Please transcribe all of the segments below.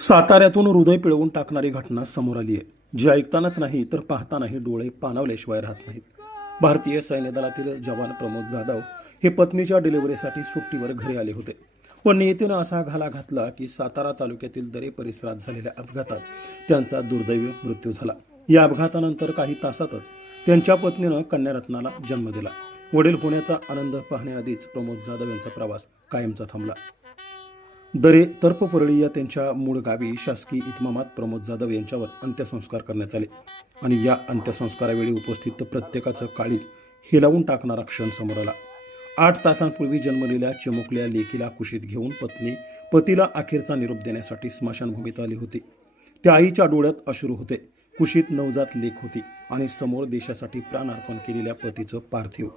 साताऱ्यातून हृदय पिळवून टाकणारी घटना समोर आली आहे, जी ऐकतानाच नाही तर पाहतानाही डोळे पाणावल्याशिवाय राहत नाहीत. भारतीय सैन्य दलातील जवान प्रमोद जाधव हे पत्नीच्या डिलिव्हरीसाठी सुट्टीवर घरी आले होते व नियतीनं असा घाला घातला की सातारा तालुक्यातील दरे परिसरात झालेल्या अपघातात त्यांचा दुर्दैवी मृत्यू झाला. या अपघातानंतर काही तासातच त्यांच्या पत्नीनं कन्यारत्नाला जन्म दिला. वडील होण्याचा आनंद पाहण्याआधीच प्रमोद जाधव यांचा प्रवास कायमचा थांबला. दरे तर्फपरळी या त्यांच्या मूळ गावी शासकीय इतमामात प्रमोद जाधव यांच्यावर अंत्यसंस्कार करण्यात आले आणि या अंत्यसंस्कारावेळी उपस्थित प्रत्येकाचं काळीज हिलावून टाकणारा क्षण समोर आला. 8 तासांपूर्वी जन्मलेल्या चिमुकल्या लेकीला कुशीत घेऊन पत्नी पतीला अखेरचा निरोप देण्यासाठी स्मशानभूमीत आली होती. त्या आईच्या डोळ्यात अश्रू होते. कुशीत नवजात लेक होती आणि समोर देशासाठी प्राण अर्पण केलेल्या पतीचं पार्थिव.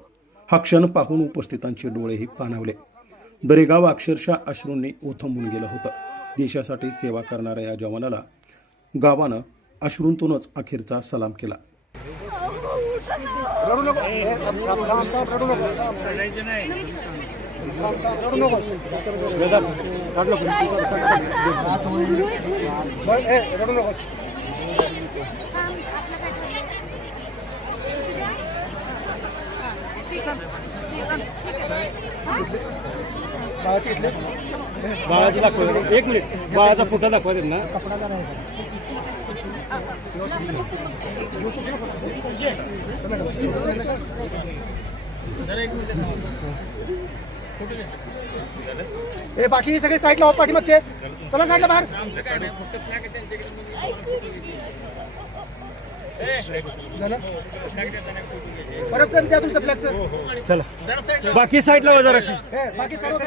हा क्षण पाहून उपस्थितांचे डोळेही पाणावले. दरेगाव अक्षरशः अश्रूंनी ओथंबून गेलं होतं. देशासाठी सेवा करणाऱ्या या जवानाला गावानं अश्रूंतूनच अखेरचा सलाम केला. बाळाची दाखवा, 1 मिनिट, बाळाचा फोटो दाखवा त्यांना. बाकी सगळे साईडला हो, पाठीमागचे चला साईडला बाहेर. परत सर द्या तुमचं फ्लॅगचं. चला बाकी साईडला जराशी. बाकी सर्व